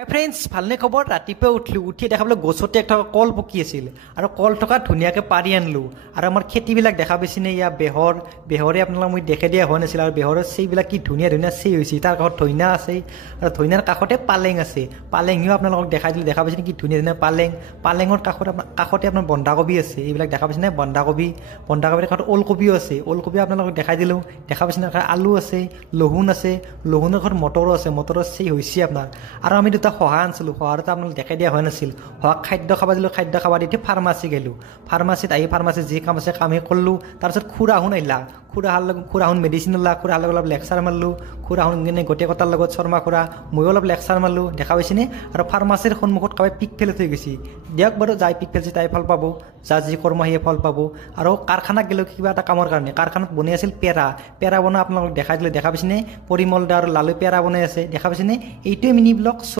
হাই friends, ভালনে খবৰ? ৰাতিপুৱা উঠিলোঁ, উঠি দেখা পালোঁ গছতে একটা কল পকি আছিল আৰু কল থকা ধুনীয়াকৈ পাৰি আনিলোঁ। আৰু আমাৰ খেতিবিলাক দেখা পাইছেনে? ইয়াৰ বেহৰে আপোনালোকক মই দেখে দিয়া হোৱা নাছিল। আৰু বেহৰৰ চেইবিলাক কি ধুনীয়া ধুনীয়া চেই হৈছে। তাৰ কাষত ধইনা আছে আৰু ধইনাৰ কাষতে পালেং আছে। পালেঙিও আপোনালোকক দেখাই দিলোঁ। দেখা পাইছেনে কি ধুনীয়া ধুনীয়া পালেঙৰ কাষতে আপোনাৰ বন্ধাকবি আছে। এইবিলাক দেখা পাইছেনে? বন্ধাকবিৰ কাষত ওলকবিও আছে। ওলকবিও আপোনালোকক দেখাই দিলোঁ। দেখা পাইছেনে? আলু আছে, লহুন আছে, লহুনৰ কাষত মটৰো আছে। মটৰৰ চেই হৈছে আপোনাৰ। আৰু আমি শহা আনিছিলোঁ। শহাৰটো আপোনালোক দেখাই দিয়া হোৱা নাছিল। শহাক খাদ্য খাব দিলোঁ। খাদ্য খাব দি ফাৰ্মাচী গ'লোঁ। ফাৰ্মাচীত আহি ফাৰ্মাচীত যি কাম আছে কামেই কৰিলোঁ। তাৰপিছত খুৰাহুন আহিলা। খুৰাহুন মেডিচিন ওলা। খুৰাহাৰ লগত অলপ লেকচাৰ মাৰিলোঁ। খুৰাহুন কিনে গোটেই কটাৰ লগত শৰ্মা খুৰা ময়ো অলপ লেকচাৰ মাৰিলোঁ। দেখা পাইছেনে? আৰু ফাৰ্মাচীৰ সন্মুখত কাবাই পিক ফেলে থৈ গৈছে। দিয়ক বাৰু, যাই পিক ফেলছে তাই ফল পাব। যাৰ যি কৰ্ম সিয়ে ফল পাব। আৰু কাৰখানাত গ'লোঁ কিবা এটা কামৰ কাৰণে। কাৰখানাত বনাই আছিল পেৰা বনোৱা আপোনালোকক দেখাই দিলোঁ। দেখা পাইছেনে? পৰিমল দা আৰু লালু পেৰা বনাই আছে। দেখা পাইছেনে? এইটোৱে মিনি ব্লগ।